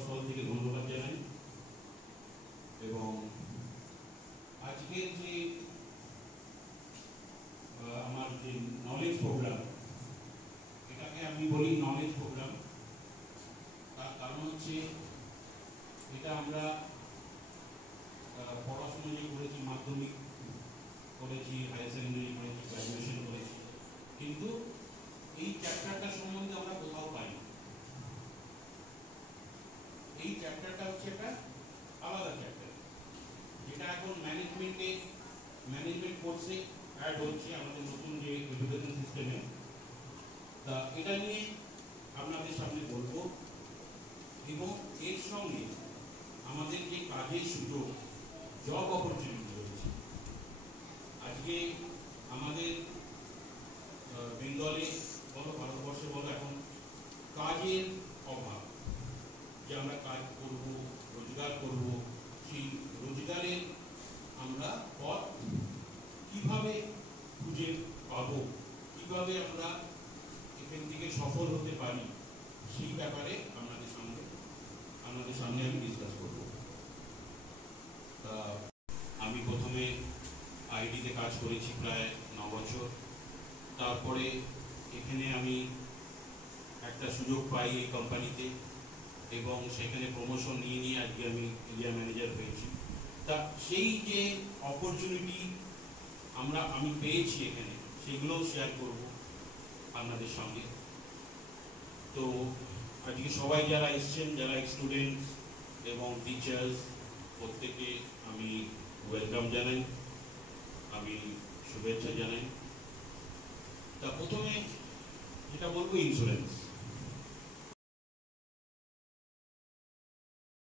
অন্তঃস্থল থেকে ধন্যবাদ জানাই। এবং আজকের যে আমার যে নলেজ প্রোগ্রাম, এটাকে আমি বলি নলেজ প্রোগ্রাম। তার কারণ হচ্ছে এটা আমরা পড়াশোনা যে করেছি, মাধ্যমিক করেছি, হায়ার সেকেন্ডারি করেছি, গ্র্যাজুয়েশন করেছি, কিন্তু এই চ্যাপ্টারটা সম্বন্ধে আমরা কোথাও পাই না। এই চ্যাপ্টারটা হচ্ছে একটা আলাদা চ্যাপ্টার, যেটা এখন ম্যানেজমেন্ট কোর্সে অ্যাড হচ্ছে আমাদের নতুন যে এডুকেশন সিস্টেমে। তা এটা নিয়ে আপনাদের সামনে বলবো, এবং এর সঙ্গে আমাদের যে কাজের সুযোগ, জব অপরচুনিটি রয়েছে। আজকে আমাদের বেঙ্গলে বলো, ভারতবর্ষে বলো, এখন কাজের অভাব। যে আমরা কাজ করব, রোজগার করব, সেই রোজগারের আমরা পথ কিভাবে খুঁজে পাবো, কিভাবে আমরা এখান থেকে সফল হতে পারি, সেই ব্যাপারে আপনাদের সামনে আমি ডিসকাস করব। তা আমি প্রথমে আইডিতে কাজ করেছি প্রায় 9 বছর। তারপরে এখানে আমি একটা সুযোগ পাই এই কোম্পানিতে, এবং সেখানে প্রমোশন নিয়ে আজকে আমি এরিয়া ম্যানেজার হয়েছি। তা সেই যে অপরচুনিটি আমি পেয়েছি এখানে, সেগুলোও শেয়ার করব আপনাদের সঙ্গে। তো আজকে সবাই যারা এসছেন, যারা স্টুডেন্টস এবং টিচার্স, প্রত্যেকে আমি ওয়েলকাম জানাই, আমি শুভেচ্ছা জানাই। তা প্রথমে যেটা বলবো, ইন্স্যুরেন্স।